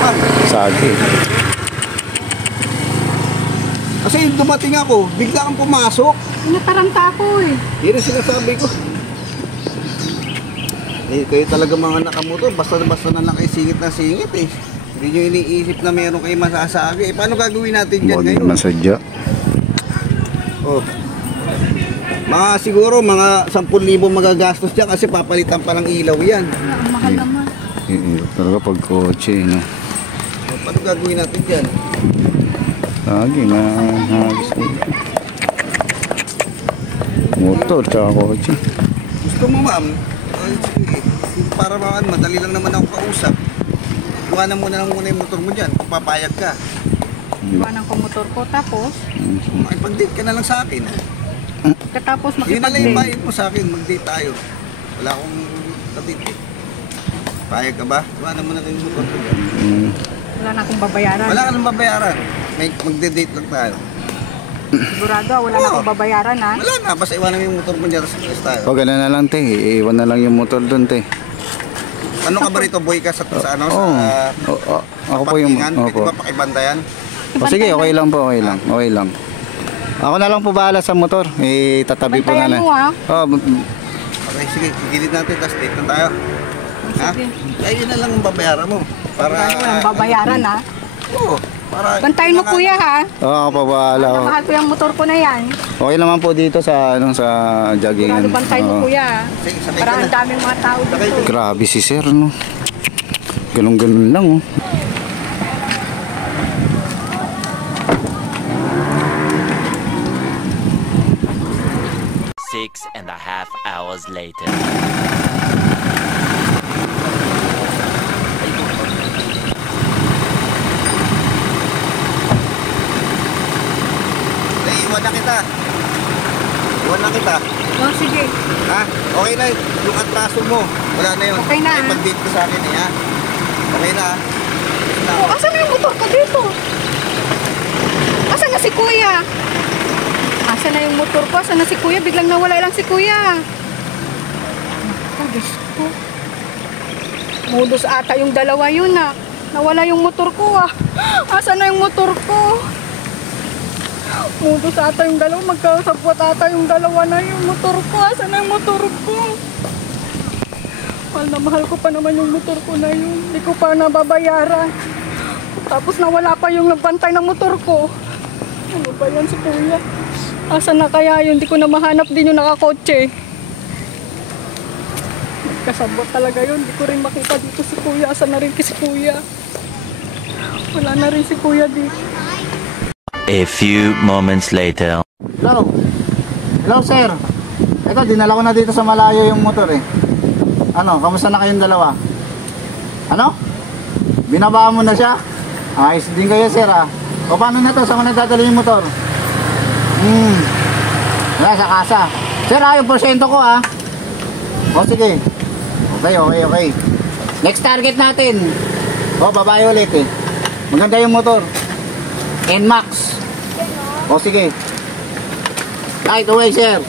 naman. Sagi. Kasi dumating ako, bigla kang pumasok. Nataranta ako eh. Yun ang sinasabi ko. Eh, kayo talaga mga nakamotor, basta-basta na lang kayo singit na singit eh. Hindi nyo iniisip na meron kayo masasabi. Eh, paano gagawin natin dyan ngayon? Huwag masadya. Oh. Mga siguro, mga 10,000 magagastos dyan kasi papalitan pa ng ilaw yan. Ang mahal naman. Talaga pag kotse, no? Oh, paano gagawin natin dyan? Lagi, mahagis ko. Motor, tsaka kotse. Gusto mo ma'am? Ay, sige. Para madali lang naman ako kausap. Iwanan mo na lang muna yung motor mo dyan, kung papayag ka. Iwanan ko motor ko, tapos Makipag-date ka na lang sa akin. katapos Yun na lang yung makipag-date. bayad mo sa akin, mag-date tayo. Wala akong ka-date eh. Payag ka ba? Iwanan mo na lang yung motor ko dyan. Wala na akong babayaran. Wala ka nang babayaran. Magde-date lang tayo. Sigurado, wala na akong babayaran ha. Wala na, basta iwanan mo yung motor mo dyan, tapos tayo. O, gano'n na lang, te. Iiwan na lang yung motor doon, te. Ano ka ba rito, boy ka sa ano? Oo. Ako po yung... parkingan? Pwede Opo. ba pakibantayan? O, sige, okay lang po, okay lang. Okay lang. Ako na lang po bahala sa motor. Tatabi po na Bantayan lang. mo ha. Oh, Okay, sige, gilid natin, tapos date na tayo. Ha? Sige. Eh, yun na lang ang babayaran mo. Para... Walang babayaran ha. Oo. Para... Bantayan mo kuya ha. ako po bahala. Mahal ko yung motor ko na yan. Okay naman po dito sa sa jogging. Sigurado bantayan mo kuya ha. Sige, sakay Para ka ang na. daming mga tao dito. Grabe si sir, no? Ganun-ganun lang, oh. Six and a half hours later. Eh, iwan na kita. Iwan na kita. Oh, sige. Ha? Okay na yung atraso mo. Wala na yun. Okay na, Eh, mag-date ka sa akin eh, ha? Okay na, ha? Okay na. Oh, asan na yung motor ko dito? Asan na si kuya? Asan na yung motor ko? Asan na si kuya? Biglang nawala lang si kuya. Oh, Diyos ko. Modus ata yung dalawa yun ah. Nawala yung motor ko ah. Asan na yung motor ko? Modus ata yung dalawa. Magkasabwat ata yung dalawa na yung motor ko. Asan na yung motor ko? Mahal na mahal ko pa naman yung motor ko na yun. Hindi ko pa nababayaran. Tapos nawala pa yung nagbantay ng motor ko. Ano ba yan si kuya? Asan na kaya yun? Hindi ko na mahanap din yung nakakotse. Kasabot talaga yun. Hindi ko rin makita dito si kuya. Asan na rin si kuya? Wala na rin si kuya dito. A few moments later. Hello. Hello, sir. Ito, dinala ko na dito sa malayo yung motor, eh. Ano, kamusta na kayong dalawa? Ano? Binabaan mo na siya? Ayos din kayo, sir, ah. O, paano na to? Saan ko nagdadala yung motor? Wala, sa kasa. Sir, yung porsyento ko, ah. O, sige. Okay. Next target natin. O, babae ulit, eh. Maganda yung motor. NMAX. O, sige. Right away, sir.